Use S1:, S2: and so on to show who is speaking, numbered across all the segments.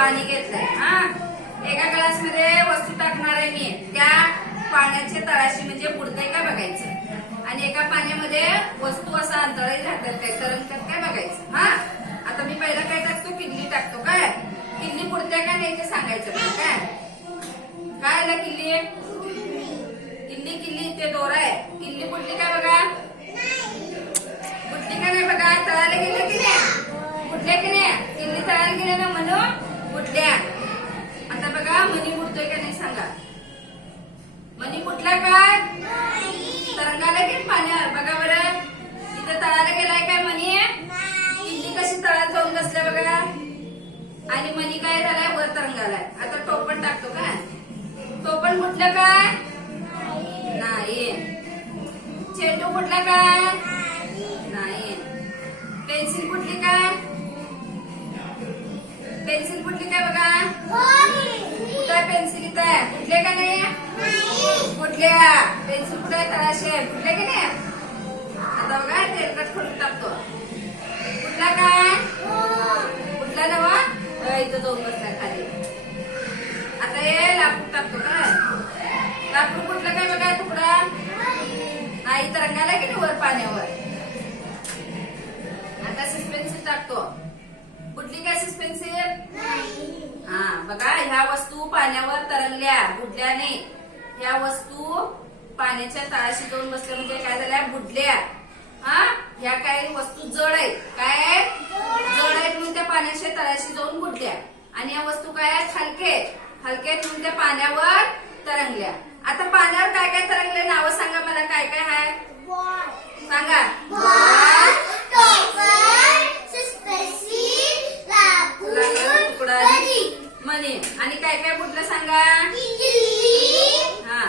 S1: पाणी घेतलंय. हा? एका ग्लासमध्ये वस्तू टाकणार आहे मी. त्या पाण्याचे तळाशी म्हणजे बुडतंय का बघायचं? आणि एका पाण्यामध्ये वस्तू असा अंतळे राहतात काय तरंगतात काय बघायचं? हा? आता मी पहिला काय टाकतो? किल्ली टाकतो. काय? किल्ली बुडते का नाही ते सांगायचं काय? काय ना किल्ली? किल्ली किल्ली ते दोरा आहे. किल्ली बुडली काय बघा? बुडली का नाही बघा? तळाला गेलं की नाही? बुडल्या की नाही? किल्ली तळाला गेले ना म्हणून? फुटल्या आता बघा मनी फुटतोय का नाही सांगा. मनी फुटला काय? तरंगाला गेल पाण्यावर. बघा बरं. इथं तळाला गेलाय काय मनी? किल्ली कशी तळात जाऊन बसल्या बघा. आणि मनी काय झालाय? वर तरंगालाय. आता टोपण टाकतो का? टोपण फुटलं काय? नाही. चेंडू फुटला काय? पेन्सिल कुठे तळाशी? आहे की नाही? आता बघा तेलकट खोडून टाकतो. कुठला काय? कुठला नवा? इथं जाऊन बसला खाली. आता हे लाकूड टाकतो काय लाकूड कुठलं काय बघा तुकडा? नाही तरंगाला की नाही वर पाण्यावर? आता सस्पेन्सिल टाकतो. कुठली काय सस्पेन्सिल हा बघा ह्या वस्तू पाण्यावर तरंगल्या बुडल्या नाही. ह्या वस्तू पाण्याच्या तळाशी जाऊन बसल्या म्हणजे काय झाल्या? बुडल्या. हा? ह्या काय वस्तू जड आहेत. काय आहेत? जड आहेत म्हणून त्या पाण्याच्या तळाशी जाऊन बुडल्या. आणि या वस्तू काय आहेत? हलके हलके आहेत म्हणून त्या पाण्यावर तरंगल्या आता पाण्यावर काय काय तरंगले नावं सांगा मला काय काय आहे सांगा लाकडाचा तुकडा आणि मणी आणि काय काय बुडलं सांगा? हा.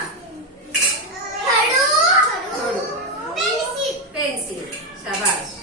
S1: पेन्सिल. शाबास.